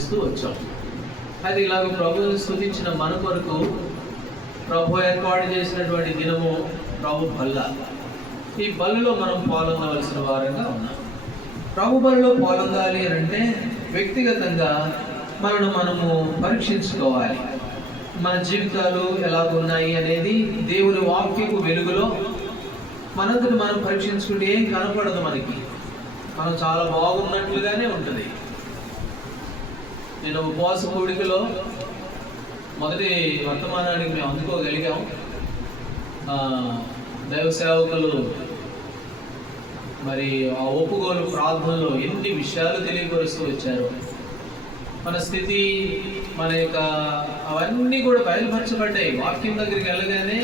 ధ్యానిస్తూ వచ్చాం. అది ఇలాగ ప్రభువుని స్తుతించిన మన కొరకు ప్రభు ఏర్పాటు చేసినటువంటి దినము ప్రభు బల్ల. ఈ బల్లలో మనం పాల్గొనవలసిన వారంగా ఉన్నాం. ప్రభు బలలో పాల్గొనాలి అని అంటే వ్యక్తిగతంగా మనము పరీక్షించుకోవాలి. మన జీవితాలు ఎలాగున్నాయి అనేది దేవుని వాక్యపు వెలుగులో మనంతటి మనం పరీక్షించుకుంటే ఏం కనపడదు. మనం చాలా బాగున్నట్లుగానే ఉంటుంది. నేను ఉపవాస కూడికలో మొదటి వర్తమానానికి మేము అందుకోగలిగాం. దైవ సేవకులు మరి ఆ ఒప్పుకోలు ప్రార్థనలో ఎన్ని విషయాలు తెలియపరుస్తూ వచ్చారు. మన స్థితి, మన యొక్క అవన్నీ కూడా బయలుపరచబడ్డాయి. వాక్యం దగ్గరికి వెళ్ళగానే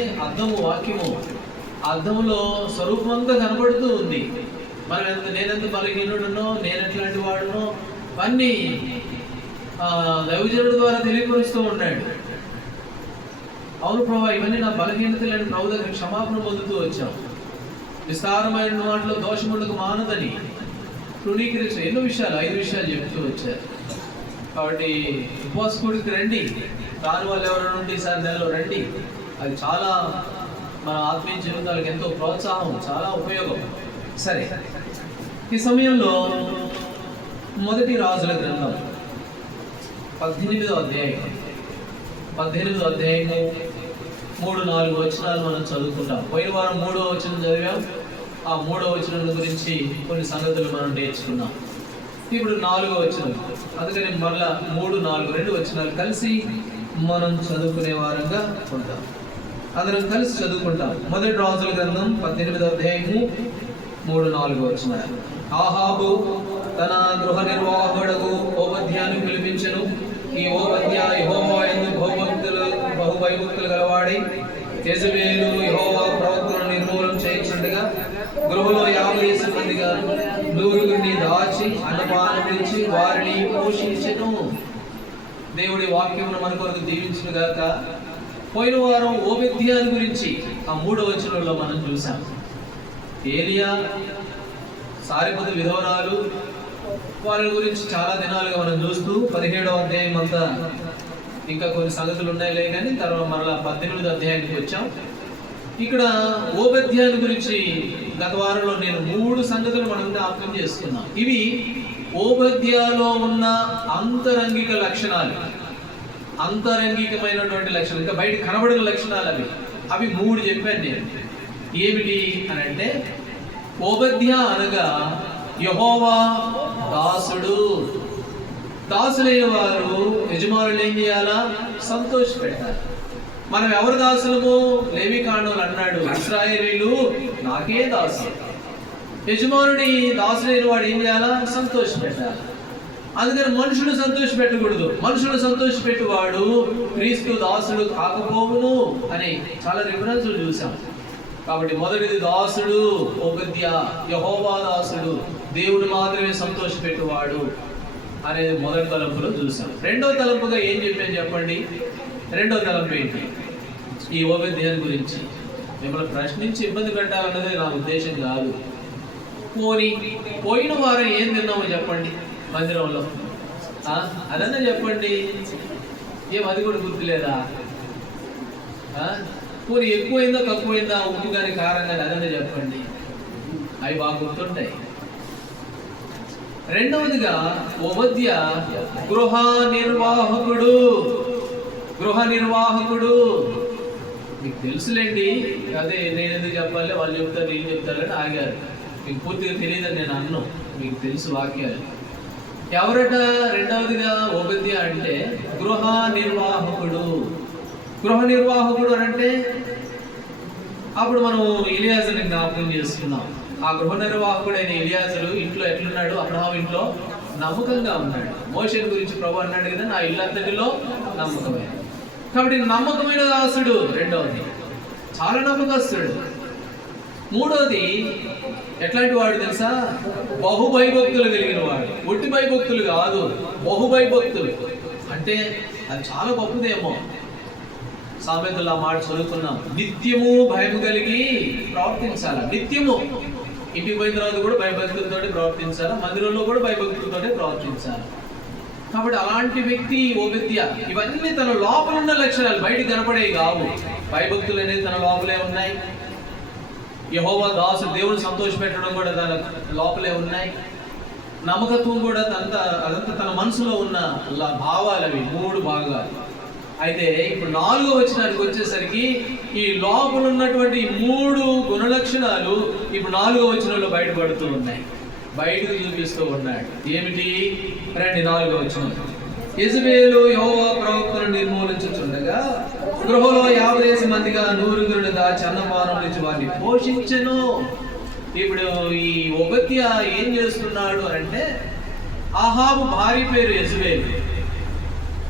వాక్యము అర్థంలో స్వరూపంగా కనబడుతూ ఉంది. నేనెంత బలహీనుడునో, నేను ఎట్లాంటి వాడునో అన్నీ దైవజనుడి ద్వారా తెలియపరుస్తూ ఉన్నాడు. అవును ప్రభా, ఇవన్నీ నా బలహీనతలను ప్రభు దగ్గర క్షమాపణ పొందుతూ వచ్చాం. విస్తారమైన వాటిలో దోషములకు మానదని తృణీకరించిన ఎన్నో విషయాలు 5 విషయాలు చెప్తూ వచ్చారు. కాబట్టి ఉపవాస కూడికి రండి. రాని వాళ్ళు ఎవరైనా ఉంటే ఈసారి నెలలో రండి. అది చాలా మన ఆత్మీయ జీవితాలకు ఎంతో ప్రోత్సాహం, చాలా ఉపయోగం. సరే, ఈ సమయంలో మొదటి రాజుల గ్రంథం 18వ అధ్యాయము 3-4 వచనాలు మనం చదువుకుంటాం. పోయిన వారం 3వ వచనం చదివాం. ఆ 3వ వచనం గురించి కొన్ని సంగతులు మనం నేర్చుకున్నాం. ఇప్పుడు 4వ వచనం, అందుకని మరలా 3-4 2 వచనాలు కలిసి మనం చదువుకునే వారంగా ఉంటాం. అందరం కలిసి చదువుకుంటాం. మొదటి రాజుల గ్రంథం 18వ అధ్యాయము 3-4 వచనాలు. ఆహాబు తన గృహ నిర్వాహకుడకు ఓబద్యాను పిలిపించెను. ఈ ఓబద్యా యెహోవా యందు బహుభయభక్తులు గలవాడై యెజబెలు యెహోవా ప్రవక్తలను నిర్మూలన చేయించుండగా గృహలో 50 మందిగా 100 దాచి అన్నపానం ఇచ్చి వారిని పోషించెను. దేవుడి వాక్యమును మన కొరకు దీవించును గాక. పోయిన వారం ఓబద్యాను గురించి ఆ 3వ వచనంలో మనం చూసాం. ఏలియా, సారెపతు విధవరాలు, వారి గురించి చాలా దినాలుగా మనం చూస్తూ 17వ అధ్యాయం అంతా ఇంకా కొన్ని సంగతులు ఉన్నాయిలే కానీ తర్వాత మరలా 18వ అధ్యాయానికి వచ్చాం. ఇక్కడ ఓబద్యాన్ని గురించి గత వారంలో నేను 3 సంగతులు మనం జ్ఞాపకం చేసుకున్నాం. ఇవి ఓబద్యాలో ఉన్న అంతరంగిక లక్షణాలు, అంతరంగికమైనటువంటి లక్షణాలు, ఇంకా బయట కనబడిన లక్షణాలు. అవి 3 చెప్పాను నేను. ఏమిటి అని అంటే, ఓబద్యా అనగా యెహోవా దాసుడు. దాసులైన వారు యజమానులు ఏం చేయాలా? సంతోష పెట్టాలి. మనం ఎవరు దాసులము? లేవికాండంలో అన్నాడు, ఇశ్రాయేలీయులు నాకే దాసులు. యజమానుడి దాసులైన వాడు ఏం చేయాలా? సంతోష పెట్టాలి. అందుకని మనుషులు సంతోష పెట్టకూడదు. మనుషులు సంతోష పెట్టువాడు క్రీస్తు దాసుడు కాకపోవును అని చాలా రిఫరెన్స్లు చూసాం. కాబట్టి మొదటిది దాసుడు, ఓబద్యా యెహోవా దాసుడు, దేవుడు మాత్రమే సంతోష పెట్టువాడు అనేది మొదటి తలంపులో చూసాం. రెండవ తలంపుగా ఏం చెప్పాను చెప్పండి? రెండవ తలంపు ఏంటి? ఈ ఓబద్యాన్ని గురించి మిమ్మల్ని ప్రశ్నించి ఇబ్బంది పెట్టాలన్నది నా ఉద్దేశం కాదు. పోయిన వారం ఏం తిన్నామో చెప్పండి మందిరంలో, అదన్నా చెప్పండి. అది కూడా గుర్తులేదా? పోనీ ఎక్కువైందా తక్కువైందా, ఉప్పు కానీ కారం కానీ అదన్నా చెప్పండి. అవి బాగా గుర్తుంటాయి. రెండవదిగా ఓబద్యా గృహ నిర్వాహకుడు. మీకు తెలుసులేండి, అదే నేను ఎందుకు చెప్పాలి, వాళ్ళు చెప్తారు వీళ్ళు చెప్తారని ఆగారు. మీకు పూర్తిగా తెలియదని నేను అన్ను, మీకు తెలుసు వాక్యాలు. ఎవరట రెండవదిగా ఓబద్యా అంటే? గృహ నిర్వాహకుడు అంటే అప్పుడు మనం ఎలియాజరుని జ్ఞాపకం చేసుకున్నాం. ఆ గృహ నిర్వాహకుడైన ఎలియాజరు ఇంట్లో ఎట్లున్నాడు? అబ్రహాం ఇంట్లో నమ్మకంగా ఉన్నాడు. మోషేని గురించి ప్రభు అన్నాడు కదా, నా ఇల్లంతటిలో నమ్మకమైన. కాబట్టి నమ్మకమైన దాసుడు రెండవది, చాలా నమ్మకస్తుడు. మూడవది ఎట్లాంటి వాడు తెలుసా? బహుభయభక్తులు కలిగిన వాడు. ఒట్టి భయభక్తులు కాదు, బహుభయభక్తులు. అంటే అది చాలా గొప్పదేమో. సామెతలు ఆ మాట చదువుకున్నాం, నిత్యము భయం కలిగి ప్రవర్తించాలి. నిత్యము ఇంటికి పోయిన తర్వాత కూడా భయభక్తులతో ప్రవర్తించాలి, మందిరంలో కూడా భయభక్తులతో ప్రవర్తించాలి. కాబట్టి అలాంటి వ్యక్తి ఓబేద్య. ఇవన్నీ తన లోపల ఉన్న లక్షణాలు, బయటికి కనపడేవి కావు. భయభక్తులు అనేది తన లోపలే ఉన్నాయి. యెహోవా దాసుడు దేవుని సంతోష పెట్టడం కూడా తన లోపలే ఉన్నాయి. నమ్మకత్వం కూడా అదంతా తన మనసులో ఉన్న భావాలు, అవి 3 భాగాలు. అయితే ఇప్పుడు 4వ వచనానికి వచ్చేసరికి ఈ లోపల ఉన్నటువంటి 3 గుణలక్షణాలు ఇప్పుడు 4వ వచనంలో బయటపడుతూ ఉన్నాయి, బయటకు చూపిస్తూ ఉన్నాడు. ఏమిటి? రండి 4వ వచనం. యెజబెలు యెహోవా ప్రవక్తను నిర్మూలించుచుండగా గృహలో 50 మందిగా 100 దాచి అన్నపానం నుంచి వారిని పోషించెను. ఇప్పుడు ఈ ఓబద్య ఏం చేస్తున్నాడు అంటే, ఆహాబు భార్య పేరు యెజబెలు.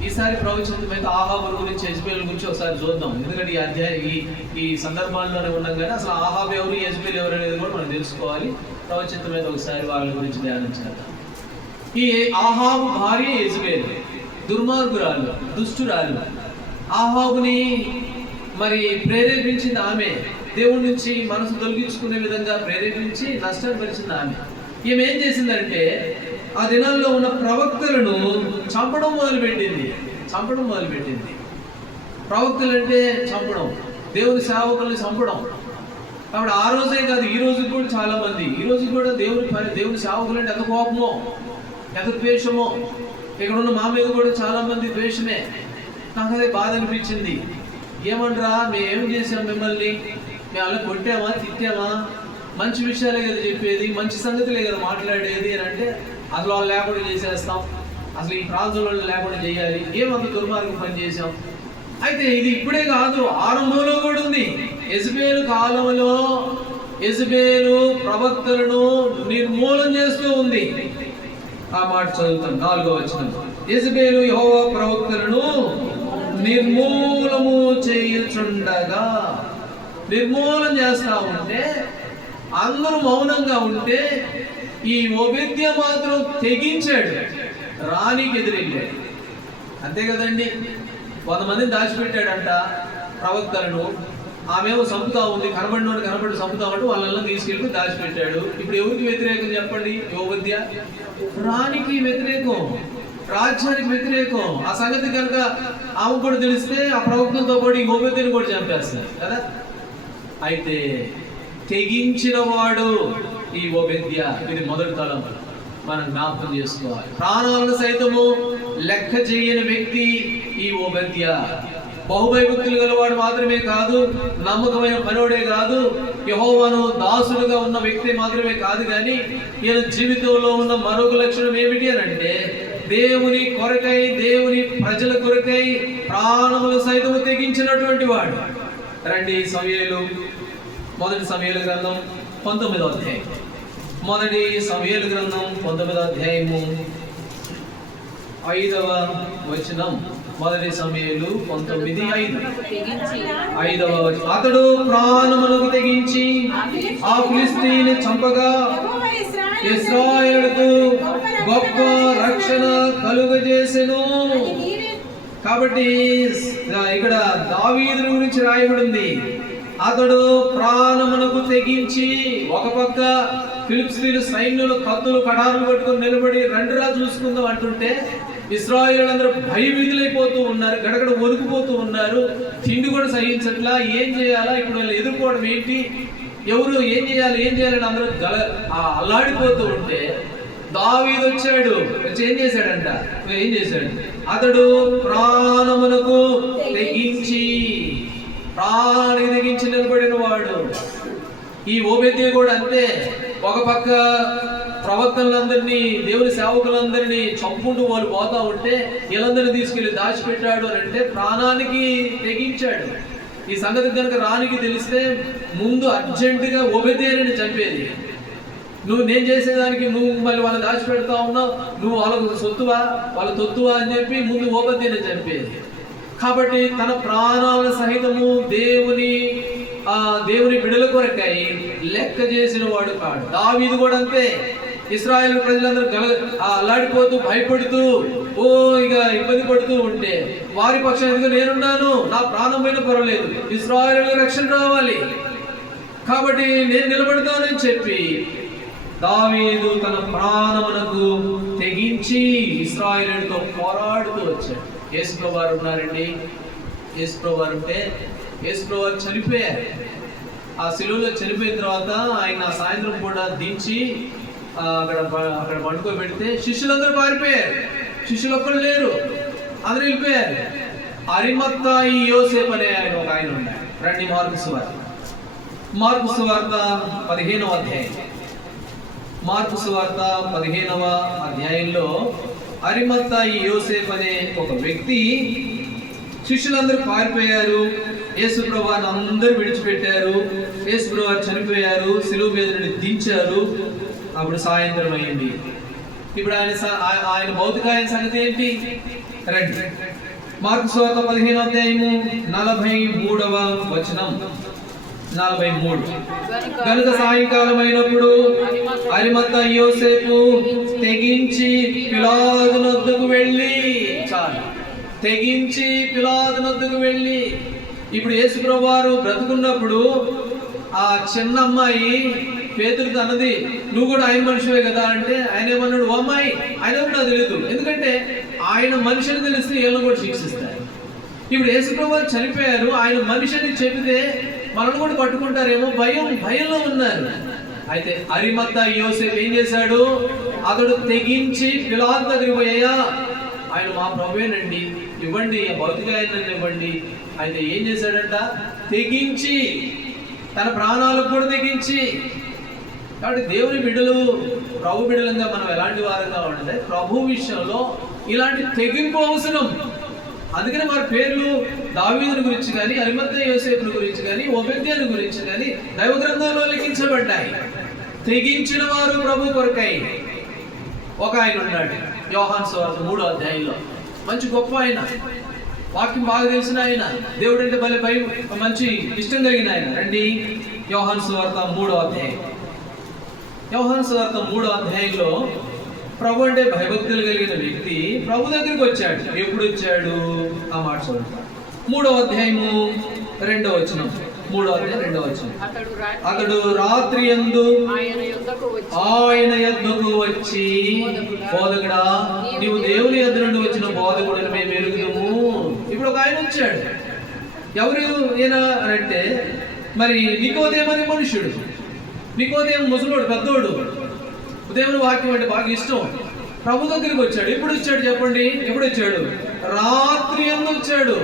ఈసారి ప్రవచనమైతే ఆహాబు గురించి, యెజబెలు గురించి ఒకసారి చూద్దాం. ఎందుకంటే ఈ సందర్భాల్లోనే ఉన్నాం కానీ అసలు ఆహాబు ఎవరు, యెజబెలు ఎవరు అనేది కూడా మనం తెలుసుకోవాలి. ప్రవచనం మీద ఒకసారి వాళ్ళ గురించి ధ్యానించాలి. ఈ ఆహాబు భార్య యెజబెలు దుర్మార్గురాలు, దుష్టురాలు. ఆహాబుని మరి ప్రేరేపించింది ఆమె, దేవుడి నుంచి మనసు తొలగించుకునే విధంగా ప్రేరేపించి నష్టాన్ని పరిచింది ఆమె. ఈమె ఏం చేసిందంటే, ఆ దినాల్లో ఉన్న ప్రవక్తలను చంపడం మొదలుపెట్టింది. ప్రవక్తలు అంటే చంపడం, దేవుని సేవకుల్ని చంపడం. కాబట్టి ఆ రోజే కాదు, ఈ రోజు కూడా చాలా మంది, ఈ రోజు కూడా దేవుని సేవకులు అంటే ఎంత కోపమో, ఎంత ద్వేషమో. ఇక్కడ ఉన్న మా మీద కూడా చాలా మంది ద్వేషమే. నాకు అదే బాధ అనిపించింది. ఏమంటారా, మేము ఏం చేసాం మిమ్మల్ని? మేము అలా కొట్టామా, తిట్టామా? మంచి విషయాలే కదా చెప్పేది, మంచి సంగతులే కదా మాట్లాడేది అని అంటే అసలు వాళ్ళు లేకుండా చేసేస్తాం, అసలు ఈ ప్రాంతంలో లేకుండా చేయాలి, ఏమంత దుర్మార్గం పని చేసాం. అయితే ఇది ఇప్పుడే కాదు, ఆరంభంలో కూడా ఉంది. యెజబెలు కాలంలో యెజబెలు ప్రవక్తలను నిర్మూలన చేస్తూ ఉంది. ఆ మాట చదువుతాం 4వ వచనం. యెజబెలు యెహోవా ప్రవక్తలను నిర్మూలము చేయుచుండగా, నిర్మూలన చేస్తా ఉంటే అందరూ మౌనంగా ఉంటే ఈ ఓబేద్య మాత్రం తెగించాడు, రాణికి ఎదురెళ్ళాడు. అంతే కదండి. 100 మందిని దాచిపెట్టాడంట ప్రవక్తలను. ఆమెమో చంపుతా ఉంది, కనబడి చంపుతా ఉంటే వాళ్ళని తీసుకెళ్ళి దాచిపెట్టాడు. ఇప్పుడు ఎవరికి వ్యతిరేకం చెప్పండి? ఓబేద్య రాణికి వ్యతిరేకం, రాజ్యానికి వ్యతిరేకం. ఆ సంగతి కనుక ఆమె కూడా తెలిస్తే ఆ ప్రవక్తలతో పాటు ఈ ఓబేద్యని కూడా చంపేస్తారు కదా. అయితే తెగించిన వాడు ఈ ఓబేద్య. ఇది మొదటి తలం మనం జ్ఞాపకం చేసుకోవాలి. ప్రాణాలను సైతము లెక్క చేయని వ్యక్తి ఈ ఓబేద్య. బహుభయభక్తులు గలవాడు మాత్రమే కాదు, నమ్మకమైన పనివాడే కాదు, యెహోవాను దాసులుగా ఉన్న వ్యక్తి మాత్రమే కాదు. కానీ ఈయన జీవితంలో ఉన్న మరొక లక్షణం ఏమిటి అని అంటే, దేవుని కొరకై, దేవుని ప్రజల కొరకై ప్రాణములు సైతము తెగించినటువంటి వాడు. రండి మొదటి సమూయేలు గ్రంథం 19వ అధ్యాయం. మొదటి సమూయేలు గ్రంథం 19వ అధ్యాయము 5వ వచనం. మొదటి సమూయేలు 19:5. 5వ వచనం. అతడు ప్రాణమునకు తెగించి ఆ ఫిలిష్తీయుని చంపగా ఇశ్రాయేలుకు గొప్ప రక్షణ కలుగజేసెను. కాబట్టి ఇక్కడ దావీదు గురించి రాయబడింది. అతడు ప్రాణమునకు తెగించి, ఒక పక్క ఫిలిష్తీయుల సైన్యులు కత్తులు కటారులు పట్టుకొని నిలబడి రండిరా చూసుకుందాం అంటుంటే ఇశ్రాయేలులందరూ భయభీతులైపోతూ ఉన్నారు, గడగడ వణికిపోతూ ఉన్నారు. తిండి కూడా సహించట్లా, ఏం చేయాలా, ఇప్పుడు వాళ్ళు ఎదుర్కోవడం ఏంటి, ఎవరు ఏం చేయాలని అందరూ అల్లాడిపోతూ ఉంటే దావీదు వచ్చాడు. వచ్చి ఏం చేశాడు? అతడు ప్రాణమునకు తెగించి నిలబడిన వాడు. ఈ ఓబేద్య కూడా అంతే. ఒక పక్క ప్రవక్తలందరినీ, దేవుని సేవకులందరినీ చంపుకుంటూ వాళ్ళు పోతా ఉంటే వీళ్ళందరినీ తీసుకెళ్లి దాచిపెట్టాడు అని అంటే ప్రాణానికి తెగించాడు. ఈ సంగతి కనుక రానికి తెలిస్తే ముందు అర్జెంటుగా ఓబేద్యని చంపేది. నేను చేసేదానికి నువ్వు మళ్ళీ వాళ్ళని దాచిపెడతా ఉన్నావు, నువ్వు వాళ్ళ తొత్తువా అని చెప్పి ముందు ఓబేద్యని చంపేది. కాబట్టి తన ప్రాణాల సహితము దేవుని బిడల కొరకై లెక్క చేసిన వాడు కాడు. దావీదు కూడా అంతే. ఇశ్రాయేలు ప్రజలందరూ అల్లాడిపోతూ భయపడుతూ ఇక ఇబ్బంది పడుతూ ఉంటే వారి పక్షానికి నేనున్నాను, నా ప్రాణం పైన పర్వాలేదు, ఇశ్రాయేలు రక్షణ రావాలి కాబట్టి నేను నిలబడతానని చెప్పి దావీదు తన ప్రాణమునకు తెగించి ఇశ్రాయేలుతో పోరాడుతూ వచ్చాడు. యేసుప్రభు వారు ఉన్నారండి. యేసుప్రభు వారు ఉంటే యేసుప్రభు వారు చనిపోయారు. ఆ శిలువలో చనిపోయిన తర్వాత ఆయన సాయంత్రం పూట దించి అక్కడ పండుకోబెడితే శిష్యులందరూ పారిపోయారు. శిష్యులు ఒక్కరు లేరు, అందరూ వెళ్ళిపోయారు. అరిమత్తాయి యోసేపు అనే ఒక ఆయన ఉన్నాడు. రండి మార్కు సువార్త 15వ అధ్యాయం. మార్కు సువార్త 15వ అధ్యాయంలో అరిమత్తాయి యోసేపు అనే ఒక వ్యక్తి, శిష్యులందరూ పారిపోయారు, యేసుప్రభు వారిని అందరూ విడిచిపెట్టారు, యేసుప్రభు వారు చనిపోయారు, శిలువ మీద నుండి దించారు. అప్పుడు సాయంత్రం అయింది. ఇప్పుడు ఆయన భౌతికాయన సంగతి ఏంటి? రండి మార్కు సువార్త 15వ అధ్యాయము 43వ వచనం. 43. కనుక సాయంకాలం అయినప్పుడు అరిమత్తాయి యోసేపు తెగించి పిలాతు వద్దకు వెళ్ళి, తెగించి పిలాతు వద్దకు వెళ్ళి, ఇప్పుడు యేసుప్రభు వారు బ్రతుకున్నప్పుడు ఆ చిన్న అమ్మాయి పేతురుతో అన్నది, నువ్వు కూడా ఆయన మనిషివే కదా అంటే, ఆయన ఏమన్నాడు, ఓ అమ్మాయి ఆయన కూడా తెలియదు, ఎందుకంటే ఆయన మనిషిని తెలిస్తే వీళ్ళని కూడా శిక్షిస్తారు. ఇప్పుడు యేసుప్రభు వారు చనిపోయారు, ఆయన మనిషిని చెబితే మనల్ని కూడా పట్టుకుంటారేమో భయంలో ఉన్నారు. అయితే అరిమత్తాయి యోసేపు ఏం చేశాడు? అతడు తెగించి పిలాతు దగ్గరికి పోయా, ఆయన మా ప్రభువేనండి, ఇవ్వండి, భౌతిక ఆయనని ఇవ్వండి. అయితే ఏం చేశాడంట? తెగించి, తన ప్రాణాలకు కూడా తెగించి. కాబట్టి దేవుని బిడ్డలు, ప్రభు బిడ్డలంగా మనం ఎలాంటి వారంగా ఉంటే ప్రభు విషయంలో ఇలాంటి తెగింపు అవసరం. అందుకని వారి పేర్లు దావీదుని గురించి కానీ, అరిమత్తాయి యోసేపుని గురించి కానీ, ఓబేద్యాని గురించి కానీ దైవ గ్రంథంలో లిఖించబడ్డాయి. తెగించిన వారు ప్రభు కొరకై. ఒక ఆయన ఉన్నాడు, యోహాను సువార్త 3వ అధ్యాయంలో, మంచి గొప్ప ఆయన, వాక్యం బాగా తెలిసిన ఆయన, దేవుడు అంటే భయం మంచి ఇష్టం కలిగిన ఆయన. రండి యోహాను సువార్త 3వ అధ్యాయం. యోహాను సువార్త 3వ అధ్యాయంలో ప్రభు అంటే భయభక్తులు కలిగిన వ్యక్తి ప్రభు దగ్గరికి వచ్చాడు. ఎప్పుడు వచ్చాడు? ఆ మాట చూడండి. 3వ అధ్యాయము 2వ వచనం. 3వ అధ్యాయం 2వ వచనం. అతడు రాత్రి యందు ఆయన యొద్దకు వచ్చి, బోధకుడా, నీవు దేవుని యొద్ద నుండి వచ్చిన బోధకుడని మేము ఎరుగుదుము. ఇప్పుడు ఒక ఆయన వచ్చాడు. ఎవరు ఈయన అంటే, మరి నికోదేమని మనుషుడు. నికోదేము ముసలోడు, పెద్దోడు, దేవుని వాక్యం అంటే బాగా ఇష్టం. ప్రభు దగ్గరికి వచ్చాడు. ఎప్పుడు వచ్చాడు చెప్పండి? ఎప్పుడు వచ్చాడు? రాత్రి యందు వచ్చాడు.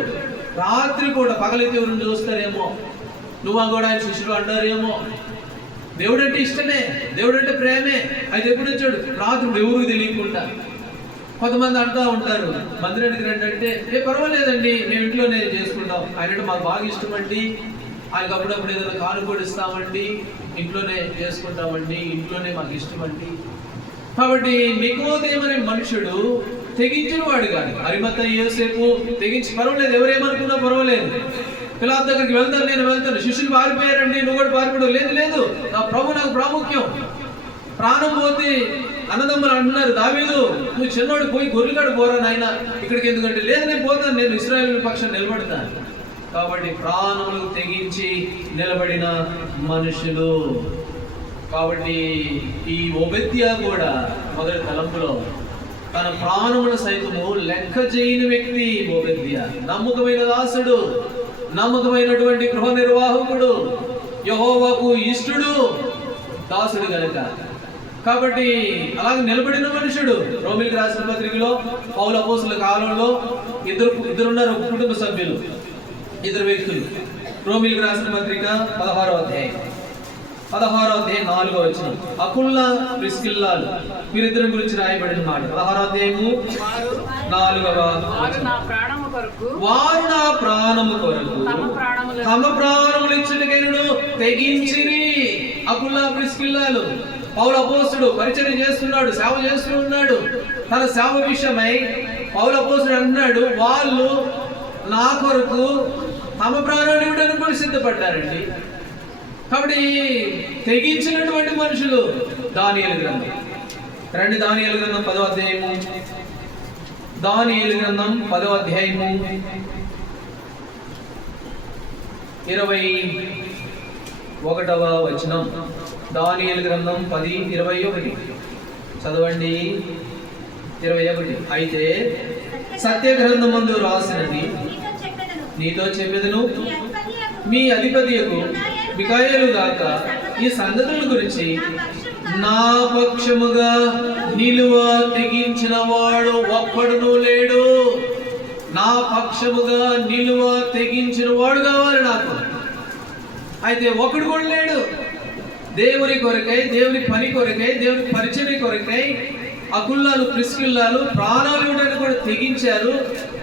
రాత్రి పూట. పగలైతే ఎవరిని చూస్తారేమో, నువ్వు కూడా ఆయన శిష్యులు అంటారేమో. దేవుడు అంటే ఇష్టమే, దేవుడు అంటే ప్రేమే. అయితే ఎప్పుడు వచ్చాడు? రాత్రి ఎవరికి తెలియకుండా. కొంతమంది అంటూ ఉంటారు, మందిరానికి రండి అంటే, పర్వాలేదండి, మేము ఇంట్లోనే చేసుకుంటాం, ఆయన అంటే మాకు బాగా ఇష్టం అండి, ఆయనకు అప్పుడప్పుడు ఏదైనా కానుకొడిస్తామండి, ఇంట్లోనే చేసుకుంటామండి, ఇంట్లోనే మాకు ఇష్టం అండి. కాబట్టి నికోదేమనే మనుషుడు తెగించిన వాడు కాదు. అరిమత్తాయి యోసేపు తెగించి, పర్వాలేదు, ఎవరేమనుకున్నా పర్వాలేదు, పిలాతు దగ్గరికి వెళ్తాను, నేను వెళ్తాను, శిష్యులు పారిపోయారండి, నువ్వు కూడా పారిపోవడం లేదు, నా ప్రభు నాకు ప్రాముఖ్యం, ప్రాణం పోతే అన్నదమ్ములు అంటున్నారు, దావీదు నువ్వు చిన్నోడు పోయి గొర్రెగాడు పోరా నాయన, ఇక్కడికి ఎందుకంటే, లేదు నేను పోతాను, నేను ఇశ్రాయేలు పక్షాన్ని నిలబడతాను. కాబట్టి ప్రాణములకు తెగించి నిలబడిన మనుషులు. కాబట్టి ఈ ఓబేద్యా కూడా మొదటి తలంపులో తన ప్రాణముల సైతము లెక్క చేయని వ్యక్తి ఓబేద్యా. నమ్మకమైన దాసుడు, నమ్మకమైనటువంటి గృహ నిర్వాహకుడు, యెహోవాకు ఇష్టుడు దాసుడు కనుక. కాబట్టి అలాగే నిలబడిన మనుషుడు. రోమీయులకు రాసిన పత్రికలో పౌలు అపోస్తలుల కాలంలో ఇద్దరున్నారు కుటుంబ సభ్యులు, ఇద్దరు వ్యక్తులు. రోమీయులకు రాసిన పత్రిక 16వ అధ్యాయం 4వ వచనం. అకుల్లా ప్రిస్కిల్లాలు వీరిద్దరి గురించి రాయబడిన మాట. 16వ అధ్యాయము 4వ వచనం. వారు నా ప్రాణము కొరకు తమ ప్రాణములు ఇచ్చుటకైనను తెగించిరి. అకుల్లా ప్రిస్కిల్లాలు. పౌలు అపోస్తలుడు పరిచర్య చేస్తున్నాడు, సేవ చేస్తూ ఉన్నాడు. తన సేవ విషయమై పౌలు అపోస్తలుడు అంటున్నాడు, వాళ్ళు నా కొరకు తమ ప్రాణాన్ని ఇవ్వడానికి కూడా సిద్ధపడ్డారండి. కాబట్టి తెగించినటువంటి మనుషులు. దానియేలు గ్రంథం రండి, దానియేలు గ్రంథం 10వ అధ్యాయము. దానియేలు గ్రంథం 10వ అధ్యాయము 21వ వచనం. దానియేలు గ్రంథం 10:21 చదవండి. 21. అయితే సత్య గ్రంథమందు రాసినది నీతో చెప్పెదను, మీ అధిపతియకు మిఖాయేలు గాక ఈ సంగతుల గురించి నా పక్షముగా నిలువ తెగించిన వాడు ఒక్కడునూ లేడు. నా పక్షముగా నిలువ తెగించిన వాడు కావాలి నాకు. అయితే ఒక్కడు కూడా లేడు. దేవుని కొరకై, దేవుని పని కొరకై, దేవుని పరిచర్య కొరకై అకుల్లాలు ప్రిస్కిల్లాలు ప్రాణాలు కూడా తెగించారు.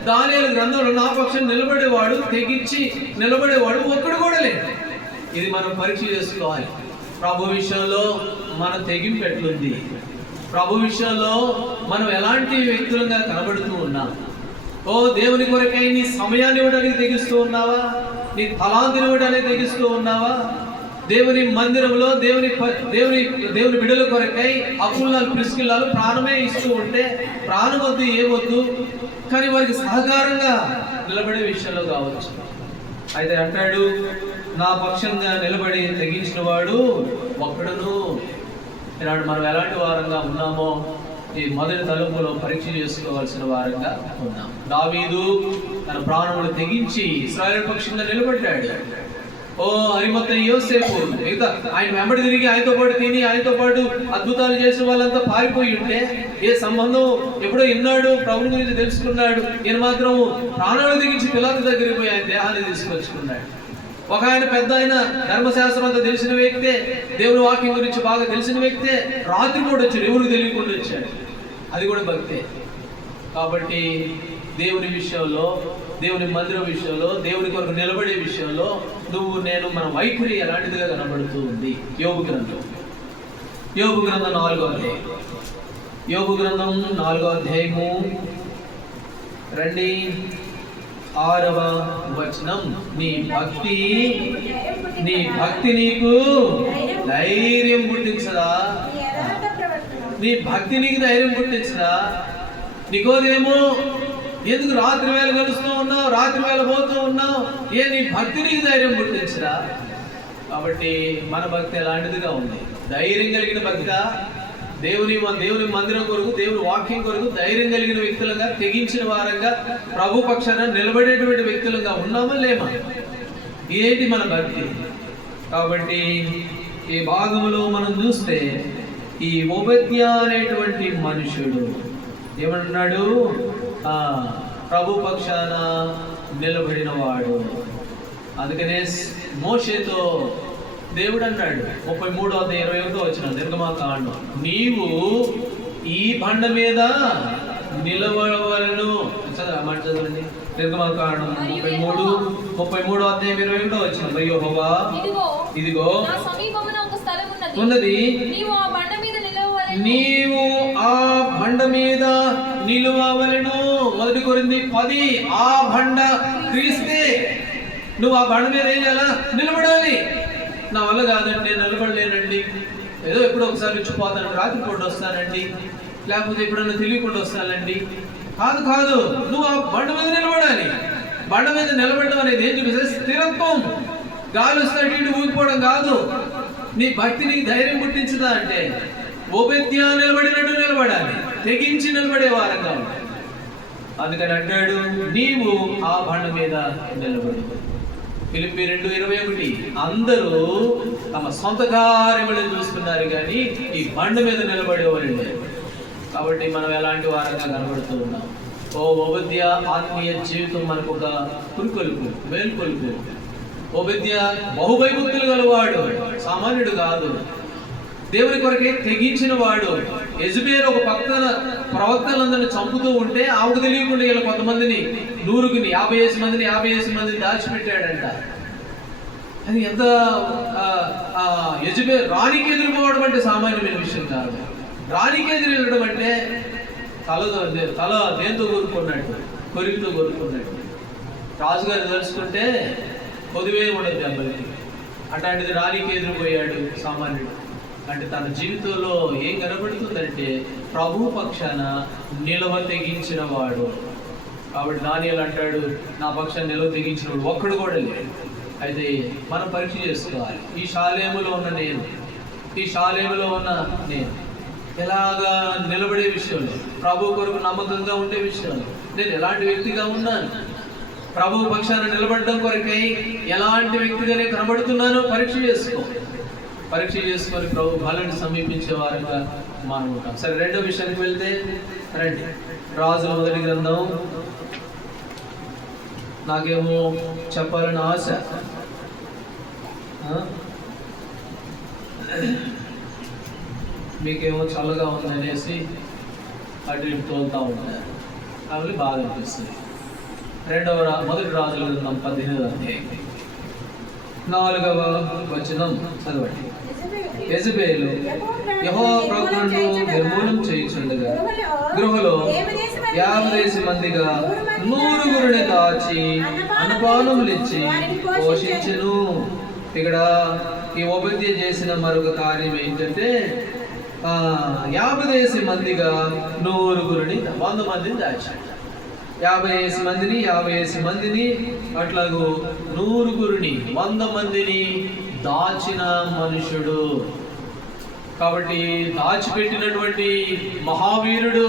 దానియేలు గ్రంథంలో నా పక్షం నిలబడేవాడు, తెగించి నిలబడేవాడు ఒక్కడు కూడా లేదు. ఇది మనం పరీక్ష చేసుకోవాలి. ప్రభు విషయంలో మన తెగింపు ఎట్లుంది? ప్రభు విషయంలో మనం ఎలాంటి వ్యక్తులుగా కనబడుతూ ఉన్నాం? ఓ దేవుని కొరకై నీ సమయాన్ని ఇవ్వడానికి తెగిస్తూ ఉన్నావా? నీ ఫలాంతిని ఇవ్వడానికి తెగిస్తూ ఉన్నావా? దేవుని మందిరంలో దేవుని బిడ్డల కొరకై అకుల్లాలు ప్రిస్కిల్లాలు ప్రాణమే ఇస్తూ ఉంటే ప్రాణం వద్దు ఏమొద్దు, కానీ వారికి సహకారంగా నిలబడే విషయంలో కావచ్చు. అయితే అంటాడు, నా పక్షంగా నిలబడి తెగించిన వాడు ఒక్కడును. ఇలాంటి మనం ఎలాంటి వారంగా ఉన్నామో ఈ మొదటి తలుపులో పరీక్ష చేసుకోవాల్సిన వారంగా ఉన్నాం. దావీదు తన ప్రాణములు తెగించి ఇశ్రాయేలు పక్షంగా నిలబడ్డాడు. ఓ అరిమత్తయి యోసేపు మిగతా ఆయన వెంబడి తిరిగి ఆయనతో పాటు తిని ఆయనతో పాటు అద్భుతాలు చేసిన వాళ్ళంతా పారిపోయి ఉంటే ఏ సంబంధం ఎప్పుడో విన్నాడు, ప్రభుని గురించి తెలుసుకున్నాడు. ఈయన మాత్రం ప్రాణాలు తెగించి పిల్లల దగ్గరికి పోయి ఆయన దేహాన్ని తీసుకొచ్చుకున్నాడు. ఒక ఆయన పెద్ద ఆయన ధర్మశాస్త్రం అంతా తెలిసిన వ్యక్తే, దేవుని వాక్యం గురించి బాగా తెలిసిన వ్యక్తే రాత్రిపూట వచ్చాడు, ఎవరికి తెలియకుండా వచ్చాడు. అది కూడా భక్తే. కాబట్టి దేవుని విషయంలో, దేవుని మందిరం విషయంలో, దేవుని కొరకు నిలబడే విషయంలో నువ్వు నేను మన వైఖరి ఎలాంటిదిగా కనబడుతూ ఉంది. యోబు గ్రంథం 4వ అధ్యాయం. యోబు గ్రంథం 4వ అధ్యాయము రండి 6వ వచనం. నీ భక్తి నీకు ధైర్యం పుట్టించదా? నీ భక్తి నీకు ధైర్యం పుట్టించదా? నీకోదేమో ఎందుకు రాత్రి వేళ కలుస్తూ ఉన్నావు, రాత్రి వేళ పోతూ ఉన్నావు, నీ భక్తి నీకు ధైర్యం పుట్టించదా? కాబట్టి మన భక్తి ఎలాంటిదిగా ఉంది? ధైర్యం కలిగిన భక్తి, దేవుని మందిరం కొరకు, దేవుని వాక్యం కొరకు ధైర్యం కలిగిన వ్యక్తులుగా, తెగించిన వారంగా, ప్రభు పక్షాన నిలబడేటువంటి వ్యక్తులుగా ఉన్నామా లేమా? ఏంటి మన భక్తి? కాబట్టి ఈ భాగంలో మనం చూస్తే ఈ ఓబద్యా అనేటువంటి మనుషుడు ఏమంటున్నాడు? ప్రభు పక్షాన నిలబడిన వాడు. అందుకనే మోషేతో దేవుడు అన్నాడు 33:21 నిర్గమాకాండం, నీవు ఈ బండ మీద నిలబడవలను. చదవండి. నిర్గమాకాండం 33:21 యెహోవా ఇదిగో ఉన్నది, నీవు ఆ బండ మీద నిలువవలెను. 1 కొరింథీ 10. ఆ బండ క్రీస్తే. నువ్వు ఆ బండ మీద ఏం చేయాలా? నిలబడాలి. నా వల్ల కాదండి, నిలబడలేనండి, ఏదో ఎప్పుడో ఒకసారి ఇచ్చిపోతాను, రాత్రి పూట వస్తానండి, లేకపోతే ఎప్పుడన్నా తెలియకుండా వస్తానండి. కాదు, నువ్వు ఆ బండ మీద నిలబడాలి. బండ మీద నిలబడడం అనేది ఏం చూపిస్తుంది? స్థిరత్వం. గాలి వస్తే ఇటు ఊగిపోవడం కాదు. నీ భక్తి నీకు ధైర్యం పుట్టించదా అంటే ఓబద్యా నిలబడినట్టు నిలబడాలి, తెగించి నిలబడే వారంగా ఉండాలి. అందుకని అంటాడు, నీవు ఆ బండ మీద నిలబడు. ఫిలిప్పీ 2:21. అందరూ తమ సొంత కార్యములను చూస్తున్నారు కానీ ఈ బండ మీద నిలబడేవారు లేరు. కాబట్టి మనం ఎలాంటి వారంగా కనబడుతూ ఉన్నాం? ఓబద్యా ఆత్మీయ జీవితం మనకు ఒక పురుకొలుపు, మేల్కొలుపు. ఓబద్యా బహుభయభక్తులు గలవాడు, సామాన్యుడు కాదు. దేవుని కొరకే తెగించిన వాడు. యెజబెల్ ఒక ప్రవక్తలందరిని చంపుతూ ఉంటే ఆమెకు తెలియకుండా ఇలా కొంతమందిని 50 మందిని దాచిపెట్టాడంట. అది ఎంత యెజబెల్ రాణికి ఎదురుపోవడం అంటే సామాన్యమైన విషయం కాదు. రాణికి ఎదురు వెళ్ళడం అంటే తల దేంతో కోరుకున్నట్టు, కొరికితో కోరుకున్నట్టు. రాజుగారు తెలుసుకుంటే పొదివే ఉండదు దెబ్బలకి. అట్లాంటిది రాణికి ఎదురుపోయాడు సామాన్యుడు. అంటే తన జీవితంలో ఏం కనబడుతుందంటే ప్రభు పక్షాన నిలవ తెగించిన వాడు. కాబట్టి దానియేలు అంటాడు, నా పక్షాన్ని నిలవ తెగించిన వాడు ఒక్కడు కూడా లేడు. అయితే మనం పరీక్ష చేసుకోవాలి. ఈ షాలేములో ఉన్న నేను ఈ షాలేములో ఉన్న నేను ఎలాగా నిలబడే విషయంలో, ప్రభు కొరకు నమ్మకంగా ఉండే విషయంలో నేను ఎలాంటి వ్యక్తిగా ఉన్నాను, ప్రభు పక్షాన నిలబడడం కొరకై ఎలాంటి వ్యక్తిగానే కనబడుతున్నానో పరీక్ష చేసుకొని ప్రభు బలని సమీపించే వారుగా మనం ఉంటాం. సరే, రెండో విషయానికి వెళ్తే రండి. రాజుల మొదటి గ్రంథం. నాకేమో చెప్పాలని ఆశ, మీకేమో చల్లగా ఉంది అనేసి అటు ఇటు తోలుతూ ఉంటారు, కాబట్టి బాగా అనిపిస్తుంది. మొదటి రాజుల గ్రంథం 18వ అధ్యాయం 4వ వచనం చదవండి. యెజబెలు యెహోవా ప్రవక్తలను నిర్మూలం చేయుచుండగా గృహలో 50 మందిగా 100 దాచి అన్నపానములిచ్చి పోషించెను. ఇక్కడ ఈ ఓబద్యా చేసిన మరొక కార్యం ఏంటంటే 50 మందిగా 100 100 మందిని దాచాడు. 50 మందిని అట్లాగూ 100 100 మందిని దాచిన మనుషుడు. కాబట్టి దాచిపెట్టినటువంటి మహావీరుడు.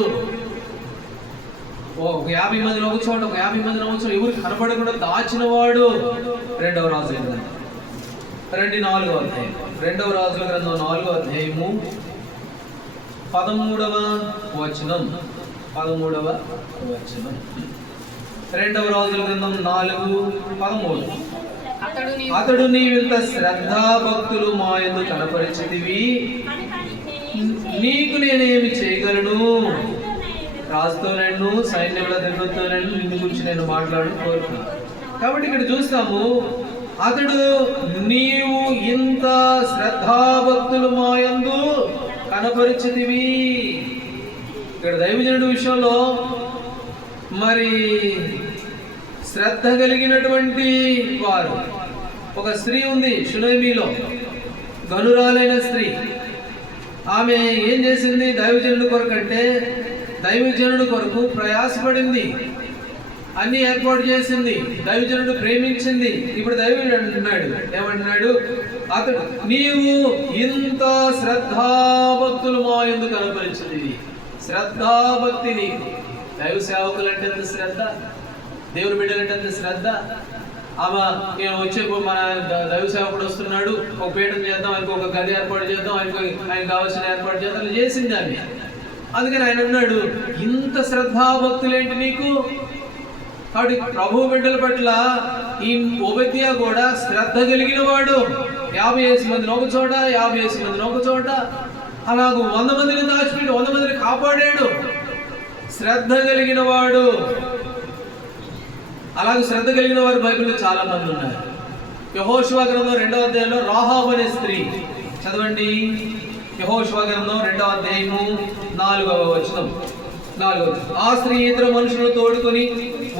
ఒక 50 మందిని ఒక చోట, ఒక 50 మందిని ఒక చోట ఎవరు కనబడకుండా దాచిన వాడు. రెండవ రాజుల గ్రంథం 4వ అధ్యాయం. రెండవ రాజుల గ్రంథం 4వ అధ్యాయము 13వ వచనం. 13వ వచనం. రెండవ రాజుల గ్రంథం 4:13. అతడు నీవింత శ్రద్ధా భక్తులు మా యందు కనపరిచితివి, నీకు నేనేమి చేయగలను? రాజుతో నేను, సైన్యముల దగ్గరతో నేను, నిన్ను గురించి నేను కోరుకున్నాను. కాబట్టి ఇక్కడ చూస్తాము, అతడు నీవు ఇంత శ్రద్ధాభక్తులు మా యందు కనపరిచితివి. ఇక్కడ దైవజనుడి విషయంలో మరి శ్రద్ధ కలిగినటువంటి వారు. ఒక స్త్రీ ఉంది షునేమీలో, గనురాలైన స్త్రీ. ఆమె ఏం చేసింది? దైవజనుడి కొరకు అంటే దైవజనుడి కొరకు ప్రయాసపడింది, అన్ని ఏర్పాటు చేసింది, దైవజనుడు ప్రేమించింది. ఇప్పుడు దైవజనుడు అన్నాడు, ఏమంటున్నాడు? అతడు నీవు ఇంత శ్రద్ధాభక్తులు మా యందు కనపరిచింది. శ్రద్ధాభక్తి నీకు. దైవ సేవకులు అంటే ఎంత శ్రద్ధ, దేవుని బిడ్డలంటే ఎంత శ్రద్ధ. ఆమె నేను వచ్చే మన దైవ సేవకుడు వస్తున్నాడు, ఒక పీఠం చేద్దాం, ఆయనకు ఒక గది ఏర్పాటు చేద్దాం, ఆయన కావాల్సిన ఏర్పాటు చేద్దాం, చేసింది ఆమె. అందుకని ఆయన అన్నాడు, ఇంత శ్రద్ధాభక్తులేంటి నీకు? కాబట్టి ప్రభు బిడ్డల పట్ల ఈ ఓబద్యా కూడా శ్రద్ధ కలిగిన వాడు. 50 మందిని ఒక చోట, 50 మందిని ఒక చోట, అలాగూ 100 మందిని దాచిపెట్టి 100 మందిని కాపాడాడు. శ్రద్ధ కలిగిన వాడు. అలాగే శ్రద్ధ కలిగిన వారు బైబిల్లో చాలా మంది ఉన్నారు. యెహోషువ గ్రంథం 2వ అధ్యాయంలో రాహాబు అనే స్త్రీ, చదవండి. యెహోషువ గ్రంథం 2వ అధ్యాయము 4వ వచనం. ఆ స్త్రీ ఇతర మనుషులను తోడుకొని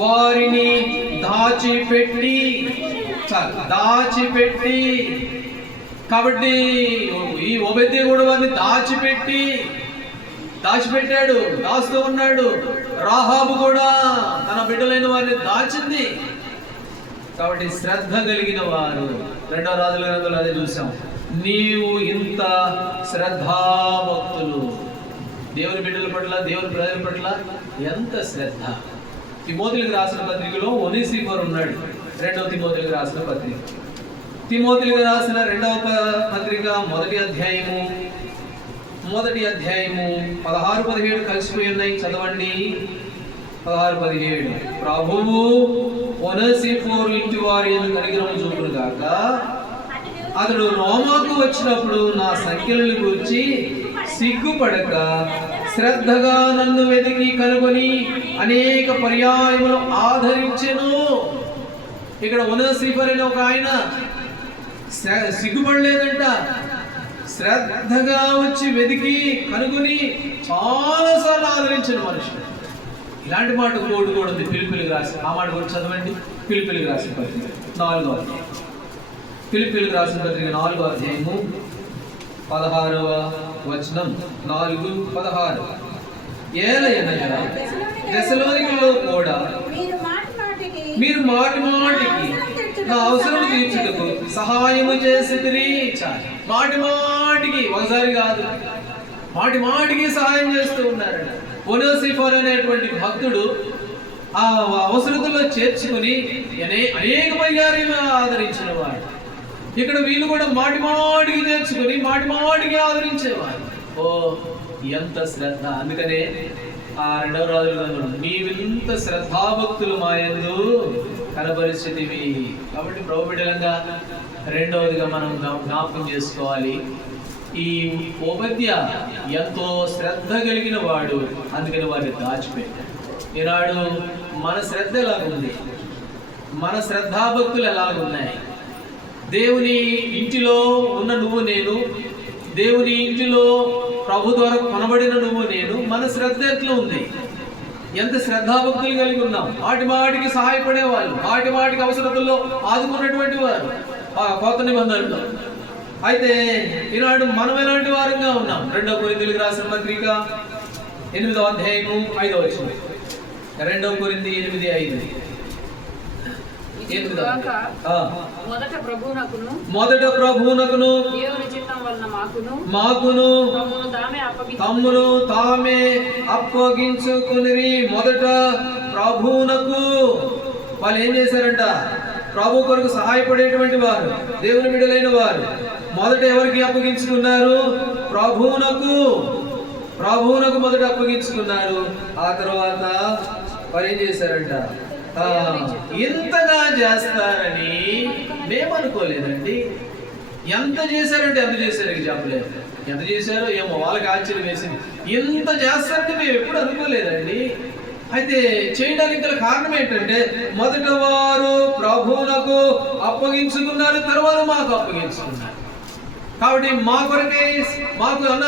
వారిని దాచిపెట్టి. కాబట్టి ఈ ఓబద్యా కూడా వారిని దాచిపెట్టాడు, దాస్తూ ఉన్నాడు. రాహాబు కూడా తన బిడ్డలైన వారిని దాచింది. కాబట్టి శ్రద్ధ కలిగిన వారు. రెండవ రాజుల గ్రంథంలో అదే చూసాం. నీవు ఇంత శ్రద్ధాభక్తులు, దేవుని బిడ్డల పట్ల, దేవుని ప్రజల పట్ల ఎంత శ్రద్ధ. తిమోతిలకు రాసిన పత్రికలో ఒనేసిఫరు ఉన్నాడు. 2వ తిమోతిలకు రాసిన పత్రిక. తిమోతిలకు రాసిన 2వ పత్రిక మొదటి అధ్యాయము 16-17 కలిసిపోయి ఉన్నాయి. చదవండి. 16-17. ప్రభువు ఒనేసిఫరు ఇంటి వారి యందు కనికరము చూపును గాక. అతడు రోమాకు వచ్చినప్పుడు నా సంఖ్యలను గురించి సిగ్గుపడక శ్రద్ధగా నన్ను వెతికి కనుగొని అనేక పర్యాయములు ఆదరించెను. ఇక్కడ ఒనేసిఫరు అనే ఒక ఆయన సిగ్గుపడలేదంట, శ్రద్ధగా వచ్చి వెతికి కనుగొని చాలాసార్లు ఆదరించిన మనుషుడు. ఇలాంటి మాట కోడు కూడా ఉంది ఫిలిప్పీలకు రాసి. ఆ మాట కూడా చదవండి. ఫిలిప్పీలకు రాసిన పత్రిక 4వ అధ్యాయం. ఫిలిప్పీలకు రాసిన పత్రిక 4వ అధ్యాయము 16వ వచనం. 4:16. ఏలయనగా దెసలోనికలో కూడా మీరు మాటి మాటికి నా అవసరం తీర్చుటకు సహాయము చేసితిరి. మాటి మాటికి, ఒకసారి కాదు, మాటి మాటికి సహాయం చేస్తూ ఉన్నారట. ఒనేసిఫోరు అనేటువంటి భక్తుడు ఆ అవసరతలో చేర్చుకుని అనేక పైగారిని ఆదరించిన వాడు. ఇక్కడ వీళ్ళు కూడా మాటి మాటికి చేర్చుకుని మాటి మాటికి ఆదరించేవారు. ఓ ఎంత శ్రద్ధ! అందుకనే ఆ 2వ రాజులు నీవింత శ్రద్ధాభక్తులు మా యందు కనపరిచితివి. కాబట్టి ప్రభు బిడ్డలంగా రెండవదిగా మనం జ్ఞాపకం చేసుకోవాలి, ఈ ఓబద్య ఎంతో శ్రద్ధ కలిగిన వాడు, అందుకని వారిని దాచిపెట్టాడు. ఈనాడు మన శ్రద్ధ ఎలాగుంది, మన శ్రద్ధాభక్తులు ఎలాగున్నాయి? దేవుని ఇంటిలో ఉన్న నువ్వు నేను, దేవుని ఇంటిలో ప్రభు ద్వారా కొనబడిన నువ్వు నేను, మన శ్రద్ధ ఎట్లా ఉంది? ఎంత శ్రద్ధాభక్తులు కలిగి ఉన్నాం? మాటి మాటికి సహాయపడే వాళ్ళు, మాటి మాటికి అవసరతల్లో ఆదుకున్నటువంటి వారు ఆ కొత్త నిబంధనలో. అయితే ఈనాడు మనం ఎలాంటి వారంగా ఉన్నాం? 2వ కొరింథీయులకు రాసిన పత్రిక 8వ అధ్యాయము 5వ వచనం. 2వ కొరింథీ 8:5. మొదట ప్రభువునకును మాకును తమ్మును తామే అప్పగించుకుని. మొదట ప్రభువునకు వాళ్ళు ఏం చేశారంట? ప్రభు కొరకు సహాయపడేటువంటి వారు, దేవుని బిడ్డలైన వారు మొదట ఎవరికి అప్పగించుకున్నారు? ప్రభువునకు మొదట అప్పగించుకున్నారు. ఆ తర్వాత వారు ఏం చేశారంట? ఇంతగా చేస్తారని మేము అనుకోలేదండి. ఎంత చేశారంటే ఎంత చేశారు చెప్పలేదు. ఎంత చేశారో ఏమో వాళ్ళకి ఆశ్చర్యం వేసింది. ఇంత చేస్తారంటే మేము ఎప్పుడు అనుకోలేదండి. అయితే చేయడానికి గల కారణం ఏంటంటే, మొదట వారు ప్రభువునకు అప్పగించుకున్నారు, తర్వాత మాకు అప్పగించుకున్నారు. కాబట్టి మా కొరకే మాకు అన్న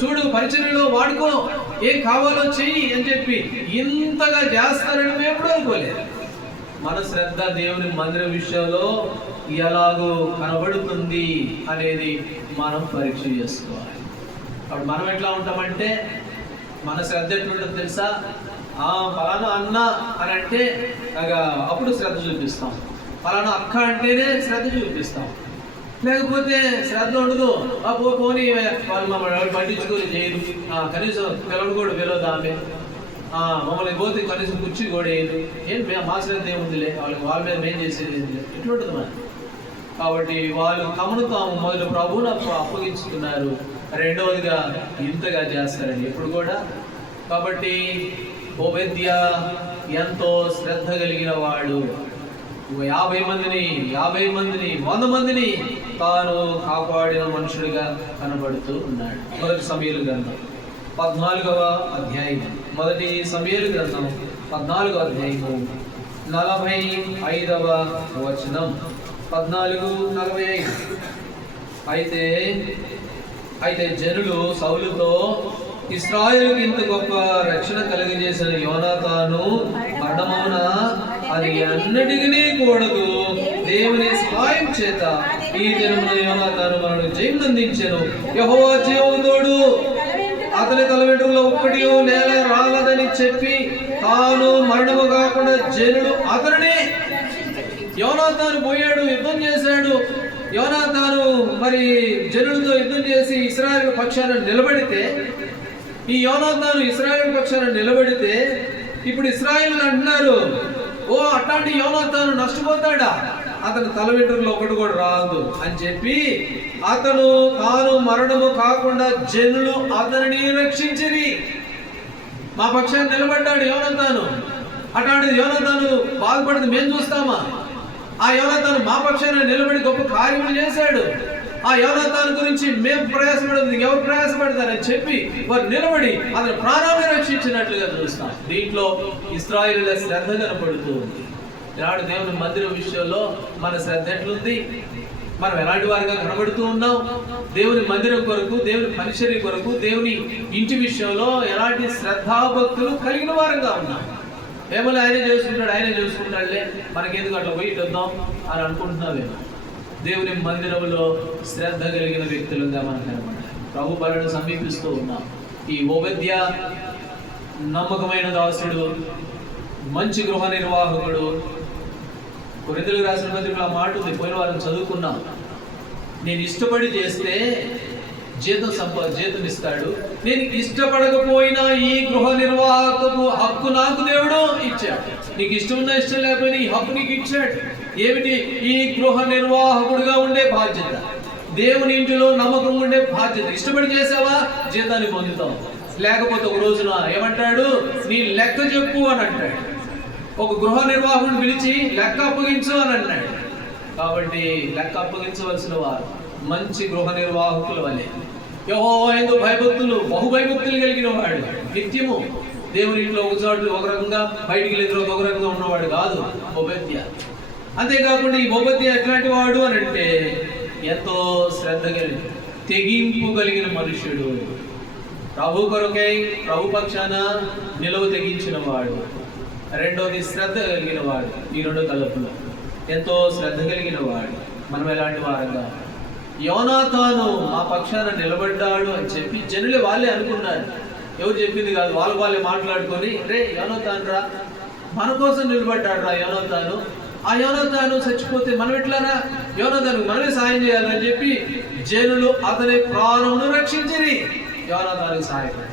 చూడు పరిచర్యలో వాడుకో, ఏం కావాలో చెయ్యి అని చెప్పి ఇంతగా చేస్తారని మేము ఎప్పుడు అనుకోలేదు. మన శ్రద్ధ దేవుని మందిరం విషయంలో ఎలాగో కనబడుతుంది అనేది మనం పరీక్ష చేసుకోవాలి. కాబట్టి మనం ఎట్లా ఉంటామంటే, మన శ్రద్ధ ఎట్లుంటుందో తెలుసా? ఫలానా అన్న అని అంటే అప్పుడు శ్రద్ధ చూపిస్తాం, ఫలానా అక్క అంటేనే శ్రద్ధ చూపిస్తాం. లేకపోతే శ్రద్ధ ఉండదు, పోనీ వాళ్ళు మమ్మల్ని పట్టించుకొని చేయరు, కనీసం పిల్లలు కూడా పిలవదు, ఆమె మమ్మల్ని పోతే కనీసం కుర్చీ కూడా వేయదు. ఏం మా శ్రద్ధ ఏముందిలే, వాళ్ళ మీద మేం చేసేది ఎట్లుంటుంది మనకి. కాబట్టి వాళ్ళు తమను తాము మొదలు ప్రభువును అప్పగించుకున్నారు, రెండవదిగా ఇంతగా చేస్తారండి ఎప్పుడు కూడా. కాబట్టి ఓబద్య ఎంతో శ్రద్ధ కలిగిన వాడు. 50 మందిని 100 మందిని తాను కాపాడిన మనుషుడిగా కనబడుతూ ఉన్నాడు. మొదటి సమూయేలు గ్రంథం 14వ అధ్యాయం, మొదటి సమూయేలు గ్రంథం 14వ అధ్యాయము 45వ వచనం. 14:45. అయితే జనులు సౌలుతో, ఇశ్రాయేలుకి ఇంత గొప్ప రక్షణ కలిగజేసిన యోనాతాను మరణమౌన అది అన్నిటికీ కూడదు, దేవుని సహాయం చేత ఈ దినమున యోనాతాను మనకు జయం అందించెను. యెహోవా జీవముతోడు, అతని తల వెంట్రుకలో ఒక్కటి నేల రాలదని చెప్పి తాను మరణము కాకుండా జనులు అతనిని, యోనాతాను పోయాడు, యుద్ధం చేశాడు. యోనాతాను మరి జనులతో యుద్ధం చేసి ఇశ్రాయేలు పక్షాన నిలబడితే, ఈ యోనాతాను ఇశ్రాయేలు పక్షాన నిలబడితే ఇప్పుడు ఇశ్రాయేలు అంటున్నారు, ఓ అట్లాంటి యోనాతాను నష్టపోతాడా, అతని తల వెంట్రుకలో ఒకటి కూడా రాదు అని చెప్పి తాను మరణము కాకుండా జనులు అతనిని రక్షించిరి. మా పక్షాన్ని నిలబడ్డాడు యోనాతాను. అట్లాంటిది యోనాతాను బాధపడింది మేము చూస్తామా? ఆ యోనాతాను మా పక్షాన నిలబడి గొప్ప కార్యములు చేశాడు. ఆ యోనాతాను గురించి మేము ప్రయాసపడదు, ఎవరు ప్రయాసపడతారని చెప్పి వారు నిలబడి అతని ప్రాణాన్ని రక్షించినట్లుగా చూస్తాం. దీంట్లో ఇశ్రాయేలుల శ్రద్ధ కనపడుతూ ఉంది. ఈనాడు దేవుని మందిరం విషయంలో మన శ్రద్ధ ఎట్లుంది? మనం ఎలాంటి వారిగా కనబడుతూ ఉన్నాం? దేవుని మందిరం కొరకు, దేవుని పరిచర్య కొరకు, దేవుని ఇంటి విషయంలో ఎలాంటి శ్రద్ధాభక్తులు కలిగిన వారంగా ఉన్నాం? ఏమన్నా ఆయనే చేసుకుంటాడులే, మనకెందుకు అట్లా పోయి వద్దాం అని అనుకుంటున్నావేమో. దేవుని మందిరంలో శ్రద్ధ కలిగిన వ్యక్తులుగా మనం కనబడాలి. ప్రభు బలను సమీపిస్తూ ఉన్నాం. ఈ ఓబద్య నమ్మకమైన దాసుడు, మంచి గృహ నిర్వాహకుడు. కొరింథీయులకు రాసిన పత్రికలో మాట ఉంది, పోయిన వారం చదువుకున్నాం. నేను ఇష్టపడి చేస్తే జీతం ఇస్తాడు. నేను ఇష్టపడకపోయినా ఈ గృహ నిర్వాహకపు హక్కు నాకు దేవుడు ఇచ్చాడు. నీకు ఇష్టం ఉన్నా ఇష్టం లేకపోయినా ఈ హక్కు నీకు ఇచ్చాడు. ఏమిటి? ఈ గృహ నిర్వాహకుడిగా ఉండే బాధ్యత, దేవుని ఇంటిలో నమ్మకం ఉండే బాధ్యత. ఇష్టపడి చేసావా జీతాన్ని పొందుతావు. లేకపోతే ఒక రోజున ఏమంటాడు? నీ లెక్క చెప్పు అని అంటాడు. ఒక గృహ నిర్వాహకుడిని పిలిచి లెక్క అప్పగించు అని అన్నాడు. కాబట్టి లెక్క అప్పగించవలసిన వారు మంచి గృహ నిర్వాహకుల వలె యెహోవా యందు భయభక్తులు, బహుభయభక్తులు కలిగిన వాడు, నిత్యము దేవుని ఇంట్లో ఒక రకంగా, బయటికి ఎదురు ఒక రకంగా ఉన్నవాడు కాదు ఓబద్య. అంతేకాకుండా ఈ ఓబద్య ఎట్లాంటి వాడు అని అంటే ఎంతో శ్రద్ధ కలిగి, తెగింపు కలిగిన మనుష్యుడు. ప్రభు కొరకై ప్రభు పక్షాన నిలువ తెగించిన వాడు. రెండోది శ్రద్ధ కలిగిన వాడు. ఈ రెండు తలుపులు ఎంతో శ్రద్ధ కలిగిన వాడు. మనం ఎలాంటి వారంగా? యోనాతాను మా పక్షాన నిలబడ్డాడు అని చెప్పి జనులే వాళ్ళే అనుకున్నారు. ఎవరు చెప్పింది కాదు, వాళ్ళే మాట్లాడుకొని, రే యోనాతాను రా, మన కోసం నిలబడ్డాడు రా యోనాతాను. ఆ యోనాతాను చచ్చిపోతే మనం ఎట్లారా? యోనాతాను మనమే సాయం చేయాలని చెప్పి జనులు అతని ప్రాణమును రక్షించిరి. యోనాతానుకు సహాయపడి.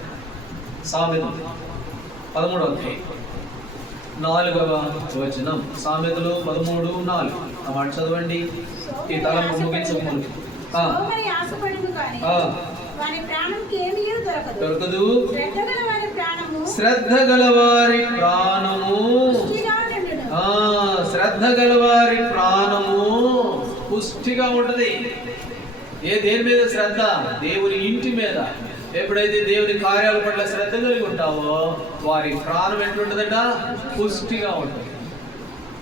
సామెతలు 13వ అధ్యాయం 4వ వచనం. సామెతలు 13:4. ఆ మాట చదవండి. ఈ తలంపు ముగించకముందు. దొరకదు. శ్రద్ధ గలవారి ప్రాణము, శ్రద్ధ గలవారి ప్రాణము పుష్టిగా ఉంటది. దేని మీద శ్రద్ధ? దేవుని ఇంటి మీద. ఎప్పుడైతే దేవుని కార్యాల పట్ల శ్రద్ధ కలిగి ఉంటావో వారి ప్రాణం ఎట్లుంటుందట? పుష్టిగా ఉంటుంది.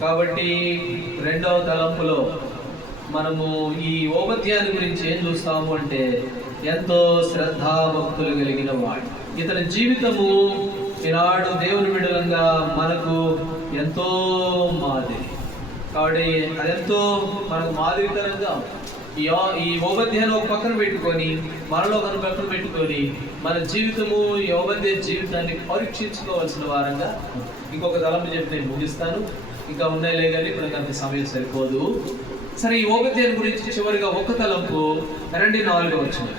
కాబట్టి రెండవ తలంపులో మనము ఈ ఓబద్యాన్ని గురించి ఏం చూస్తాము అంటే ఎంతో శ్రద్ధాభక్తులు కలిగిన వాడు. ఇతని జీవితము ఈనాడు దేవుని బిడ్డలంగా మనకు ఎంతో మాదిరి. కాబట్టి అదెంతో మనకు మాదిరికరంగా ఈ ఓబద్యాన్ని ఒక పక్కన పెట్టుకొని, మనలో ఒక పక్కన పెట్టుకొని మన జీవితము, ఈ ఓబద్య జీవితాన్ని పరీక్షించుకోవాల్సిన వారంగా. ఇంకొక తలంపు చెప్పి నేను ముగిస్తాను. ఇంకా ఉన్నాయిలే కానీ ఇప్పుడు అంత సమయం సరిపోదు. సరే, ఈ ఓబద్యాన్ని గురించి చివరిగా ఒక తలంపు 2:4 వచ్చింది.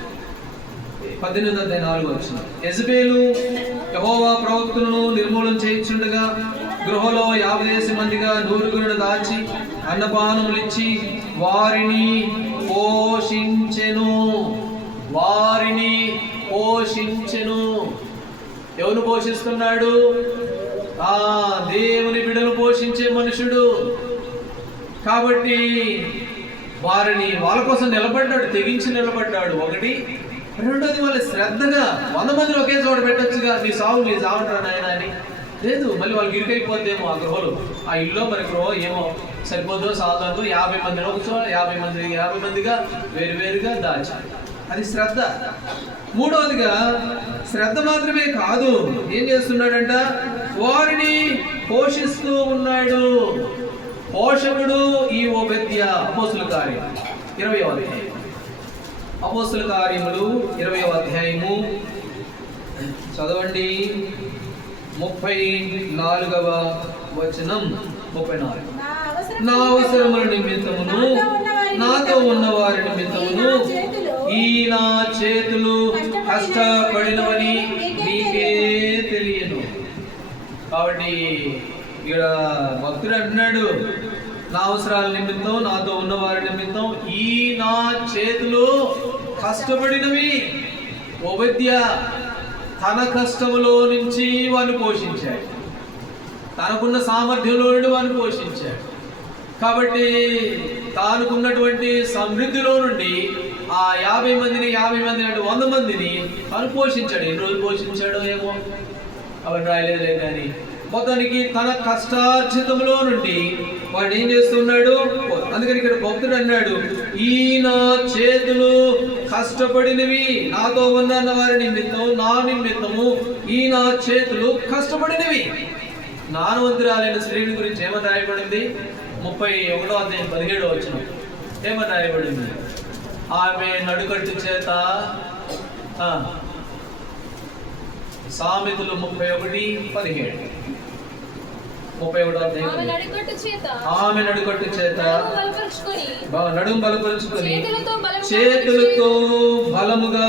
18:4 వచ్చింది. యెజబేలు యెహోవా ప్రవక్తలను నిర్మూలన చేయించుండగా గృహలో 50 మందిగా 100 దాచి అన్నపానములిచ్చి వారిని పోషించెను. ఎవరు పోషిస్తున్నాడు? దేవుని బిడ్డలు పోషించే మనుషుడు. కాబట్టి వాళ్ళ కోసం నిలబడ్డాడు, తెగించి నిలబడ్డాడు. ఒకటి. రెండోది వాళ్ళు శ్రద్ధగా 100 మందిని ఒకే చోట పెట్టొచ్చుగా, మీ సావుంటారు నాయన అని. లేదు, మళ్ళీ వాళ్ళకి ఇరుకైపోద్దేమో ఆ గృహలు. ఆ ఇల్లు మరి గృహ ఏమో సరిపోదో సాధారణతో 50 మందిని ఒక చోట 50 మందిగా వేరువేరుగా దాచి. అది శ్రద్ధ. మూడవదిగా శ్రద్ధ మాత్రమే కాదు, ఏం చేస్తున్నాడంట? వారిని పోషిస్తూ ఉన్నాడు. పోషకుడు ఈ ఓబద్య. అపోస్తుల కార్యం 20వ అధ్యాయం. అపోస్తుల కార్యములు 20వ అధ్యాయము చదవండి. 34వ వచనం. 34. నా అవసరముల నిమిత్తమును నాతో ఉన్న వారి నిమిత్తమును ఈ నా చేతులు కష్టపడినవని నీకే తెలియను. కాబట్టి ఇక్కడ భక్తుడు అంటున్నాడు, నా అవసరాల నిమిత్తం, నాతో ఉన్న వారి నిమిత్తం ఈ నా చేతులు కష్టపడినవి. ఓబద్య తన కష్టములో నుంచి వాడిని పోషించాడు. తనకున్న సామర్థ్యంలో నుండి వాడిని పోషించాడు. కాబట్టి తానుకున్నటువంటి సమృద్ధిలో నుండి ఆ 50 మందిని అంటే 100 మందిని తాను పోషించాడు. ఎన్ని రోజులు పోషించాడో ఏమో అవన్నీ రాయలేదులే కానీ మొత్తానికి తన కష్టార్జితంలో నుండి వాడు ఏం చేస్తున్నాడు? అందుకని ఇక్కడ భక్తుడు అన్నాడు, ఈ నా చేతులు కష్టపడినవి, నాతో ఉన్న వారి నిమిత్తం, నా నిమిత్తము ఈ నా చేతులు కష్టపడినవి. జ్ఞానవంతురాలైన స్త్రీని గురించి ఏమని రాయబడింది? 31వ అధ్యాయం 17వ వచనం. ఏమని రాయబడింది? ఆమె నడుకట్టు చేత సామెతలు 31:17. 31వ అధ్యాయం ఆమె నడుకట్టు చేత నడుము బలపరుచుకొని చేతులతో బలముగా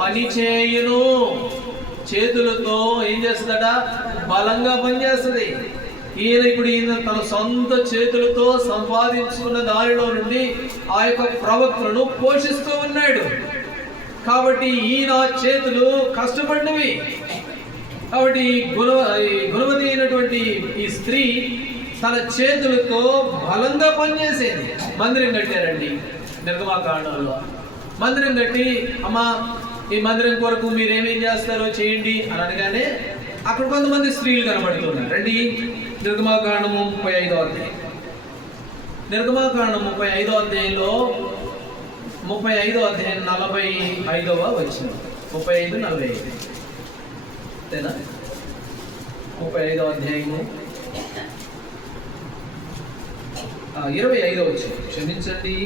పని చేయును. చేతులతో ఏం చేస్తుందట? బలంగా పనిచేస్తుంది. ఈయన తన సొంత చేతులతో సంపాదించుకున్న దానిలో నుండి ఆ యొక్క ప్రవక్తలను పోషిస్తూ ఉన్నాడు. కాబట్టి ఈయన చేతులు కష్టపడినవి. కాబట్టి గుణవతి అయినటువంటి ఈ స్త్రీ తన చేతులతో బలంగా పనిచేసేది. మందిరం కట్టారండి నిర్గమాకాండంలో. మందిరం కట్టి, అమ్మా ఈ మందిరం కొరకు మీరేమేం చేస్తారో చేయండి అని అనగానే అక్కడ కొంతమంది స్త్రీలు కనబడుతున్నారు. రండి, నిర్గమాకాండము 35వ అధ్యాయం. నిర్గమాకాండం 35వ అధ్యాయంలో 35వ అధ్యాయం 45వ వచనం. 35:45 అంతేనా? 35వ అధ్యాయము 25వ వచనం, క్షమించండి,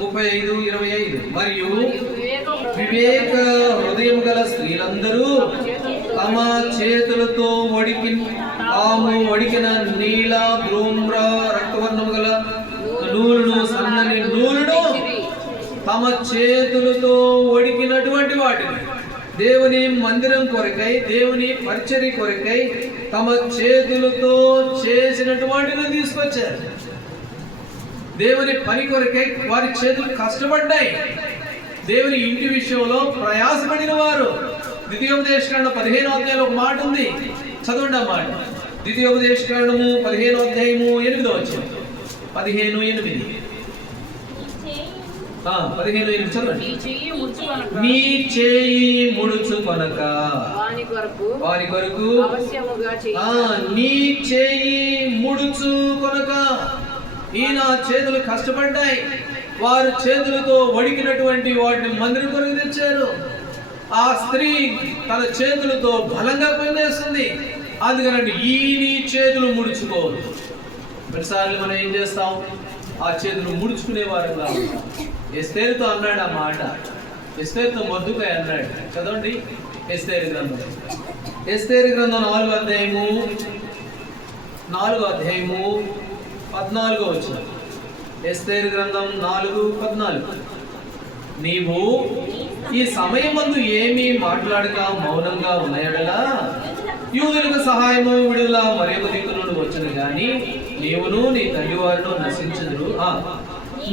35:25. మరియు వివేక హృదయం గల స్త్రీలందరూ తమ చేతులతో తాము వడికిన నీల ధూమ్ర రక్తవర్ణము గల నూలును, సన్నని నూలును, తమ చేతులతో వడికినటువంటి వాటిని దేవుని మందిరం కొరకై, దేవుని పరిచర్య కొరకై తమ చేతులతో చేసినటువంటిని తీసుకొచ్చారు. దేవుని పని కొరకై వారి చేతులు కష్టపడ్డాయి. దేవుని ఇంటి విషయంలో ప్రయాసపడిన వారు. ద్వితీయోపదేశకాండం 15వ అధ్యాయంలో ఒక మాట ఉంది, చదవండి ఆ మాట. ద్వితీయోపదేశకాండము 15వ అధ్యాయము 8వ వచనం. 15:8. 15:8 చదవండి. నీ చేయి ముడుచుకొనక వారి కొరకు నీ చేయి ముడుచుకొనక. ఈయన చేతులు కష్టపడ్డాయి. వారు చేతులతో వడికినటువంటి వాటిని మందిరం కొరకు తెచ్చారు. ఆ స్త్రీ తన చేతులతో బలంగా పనిచేస్తుంది. అందుకనండి నీ చేతులు ముడుచుకోదు. కొన్నిసార్లు మనం ఏం చేస్తాం? ఆ చేతులు ముడుచుకునే వారుగా ఉంటాం. ఎస్తేరుతో అన్నాడు ఆ మాట. ఎస్తేరుతో మొద్దుకాయ అన్నాడు. చదవండి ఎస్తేరు గ్రంథం. ఎస్తేరు గ్రంథం 4వ అధ్యాయము 14వ వచనం. ఎస్తేరు గ్రంథం 4:14. నీవు ఈ సమయమందు ఏమీ మాట్లాడక మౌనంగా ఉన్నాయడలా యూదులకు సహాయము విడుదల మరేమ దిక్కు నుండి వచ్చును గాని నీవును నీ తల్లి వారిను నశించుదురు.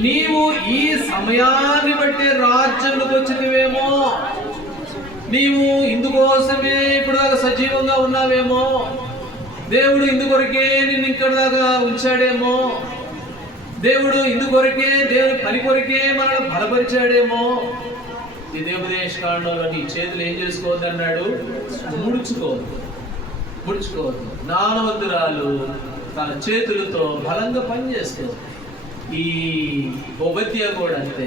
నీవు ఈ సమయాన్ని బట్టి రాజ్యంలోకి వచ్చినవేమో, నీవు ఇందుకోసమే ఇప్పుడు దాకా సజీవంగా ఉన్నావేమో, దేవుడు ఇందుకొరకే నిన్ను ఇక్కడ దాకా ఉంచాడేమో, దేవుడు ఇందుకొరకే, దేవుని పని కొరకే మనల్ని బలపరిచాడేమో. ద్వితీయోపదేశకాండంలో నీ చేతులు ఏం చేసుకోవద్దు అన్నాడు? ముడుచుకోవద్దు. జ్ఞానవంతురాలు తన చేతులతో బలంగా పనిచేస్తుంది. ఈ ఓబద్యా కూడా అంతే.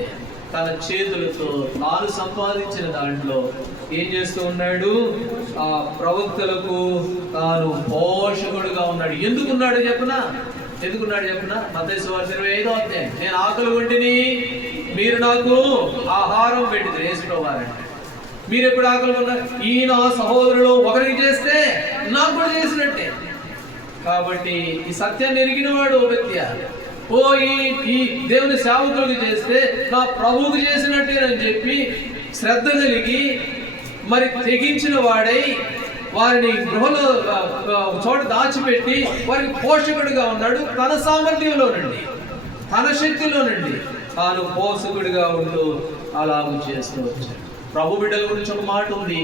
తన చేతులతో తాను సంపాదించిన దాంట్లో ఏం చేస్తూ ఉన్నాడు? ఆ ప్రవక్తలకు తాను పోషకుడుగా ఉన్నాడు. ఎందుకున్నాడు చెప్పనా? మత్తయి సువార్త 25వ అధ్యాయం. నేను ఆకలి వంటిని, మీరు నాకు ఆహారం పెట్టింది వేసుకోవాలంటే. మీరు ఎప్పుడు ఆకలి ఉన్నారు? ఈయన సహోదరులు ఒకరికి చేస్తే నాకు కూడా చేసినట్టే. కాబట్టి ఈ సత్యాన్ని ఎరిగిన వాడు ఓబద్యా. ఈ దేవుని సేవకులకు చేస్తే నా ప్రభువుకు చేసినట్టేనని చెప్పి శ్రద్ధ కలిగి మరి తెగించిన వాడై వారిని గృహలో చోట దాచిపెట్టి వారికి పోషకుడిగా ఉన్నాడు. తన సామర్థ్యంలో నుండి, తన శక్తిలో నుండి తాను పోషకుడిగా ఉంటూ అలాగూ చేస్తూ వచ్చాడు. ప్రభు బిడ్డల గురించి ఒక మాట ఉంది.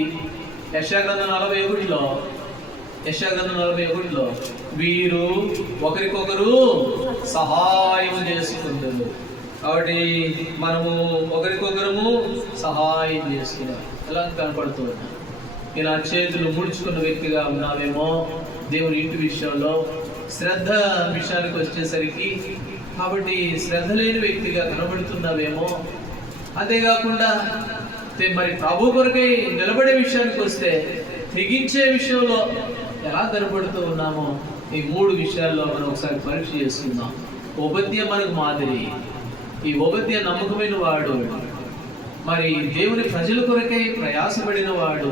యెషయా గ్రంథం 41లో వీరు ఒకరికొకరు సహాయం చేసుకుంటారు. కాబట్టి మనము ఒకరికొకరము సహాయం చేసుకున్నాం. ఎలా కనపడుతూ ఉన్నాం? ఇలా చేతులు ముడుచుకున్న వ్యక్తిగా ఉన్నావేమో దేవుని ఇంటి విషయంలో. శ్రద్ధ విషయానికి వచ్చేసరికి కాబట్టి శ్రద్ధ లేని వ్యక్తిగా కనబడుతున్నావేమో. అంతేకాకుండా మరి ప్రభు కొరకై నిలబడే విషయానికి వస్తే తెగించే విషయంలో ఎలా కనబడుతూ ఉన్నామో ఈ 3 విషయాల్లో మనం ఒకసారి పరీక్ష చేసుకుందాం. ఓబద్యా మనకు మాదిరి. ఈ ఓబద్యా నమ్మకమైన వాడు, మరి దేవుని ప్రజల కొరకై ప్రయాసపడిన వాడు,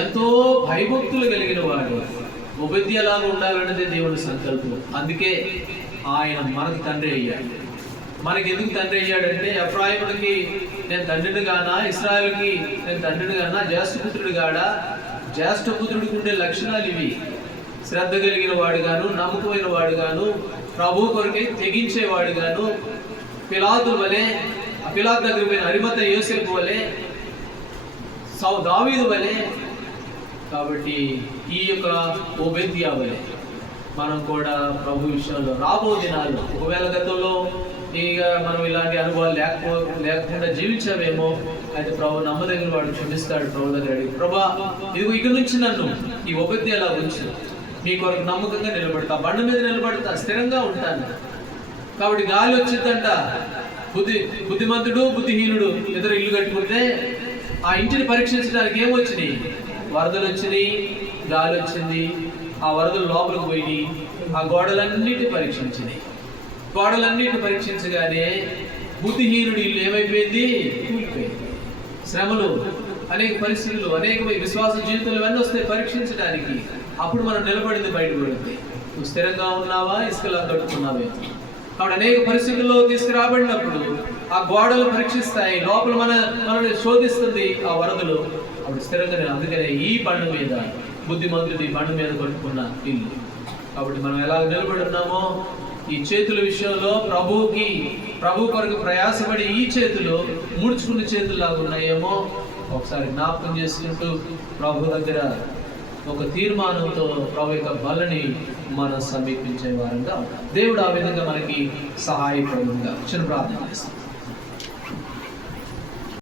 ఎంతో భయభక్తులు కలిగిన వాడు. ఒబెద్యలాగా ఉండాలన్నదే దేవుని సంకల్పం. అందుకే ఆయన మనకి తండ్రి అయ్యాడు. మనకి ఎందుకు తండ్రి అయ్యాడంటే, ఎఫ్రాయిముడికి నేను తండ్రిని గానా, ఇశ్రాయేలుకి నేను తండ్రిని గానా, జ్యేష్ఠపుత్రుడు గాడా? జ్యేష్ఠపుత్రుడికి ఉండే లక్షణాలు ఇవి. శ్రద్ధ కలిగిన వాడుగాను, నమ్మకమైన వాడుగాను, ప్రభు కొరకే తెగించేవాడుగాను, పిలాతు వలె, పిలాతు దగ్గర పోయిన అరిమత యోసేపు వలె, దావీదు వలె. కాబట్టి ఈ యొక్క ఓబేద్యా వలె మనం కూడా ప్రభు విషయంలో రాబో దినాలు, ఒకవేళ గతంలో ఇక మనం ఇలాంటి అనుభవాలు లేకుండా జీవించామేమో, అయితే ప్రభు నమ్మదగిన వాడు క్షమిస్తాడు. ప్రభు దగ్గర అడిగి, ప్రభా ఇదిగో ఇక నుంచి నన్ను ఈ ఓబేద్యాలా ఉంచు, మీ కొరకు నమ్మకంగా నిలబడతా, బండ మీద నిలబడతా, స్థిరంగా ఉంటాను. కాబట్టి గాలి వచ్చిందంట, బుద్ధిమంతుడు బుద్ధిహీనుడు ఇద్దరు ఇల్లు కట్టుకుంటే ఆ ఇంటిని పరీక్షించడానికి ఏమొచ్చినాయి? వరదలు వచ్చినాయి, గాలి వచ్చింది, ఆ వరదలు లోపలికి పోయి ఆ గోడలన్నిటిని పరీక్షించినాయి. గోడలన్నిటిని పరీక్షించగానే బుద్ధిహీనుడి ఇల్లు ఏమైపోయింది? కూలిపోయింది. శ్రమలు, అనేక పరిస్థితులు, అనేక విశ్వాస జీవితాలు ఇవన్నీ వస్తాయి పరీక్షించడానికి. అప్పుడు మనం నిలబడింది బయటపడింది. నువ్వు స్థిరంగా ఉన్నావా, ఇసుకలా కట్టుకున్నావే? కాబట్టి అనేక పరిస్థితుల్లో తీసుకురాబడినప్పుడు ఆ గోడలు పరీక్షిస్తాయి, లోపల మనల్ని శోధిస్తుంది ఆ వరదలు. అప్పుడు స్థిరంగా, అందుకనే ఈ బండ మీద బుద్ధిమంతుడి బండ మీద కట్టుకున్న ఇల్లు. కాబట్టి మనం ఎలా నిలబడి ఉన్నామో ఈ చేతుల విషయంలో ప్రభు కొరకు ప్రయాసపడి ఈ చేతులు ముడుచుకున్న చేతుల్లాగా ఉన్నాయేమో ఒకసారి జ్ఞాపకం చేసుకుంటూ ప్రభు దగ్గర ఒక తీర్మానంతో ప్రభు యొక్క బలని మనం సమీపించే వారంగా దేవుడు ఆ విధంగా మనకి సహాయపడుగా చిన్న ప్రార్థన చేస్తాం.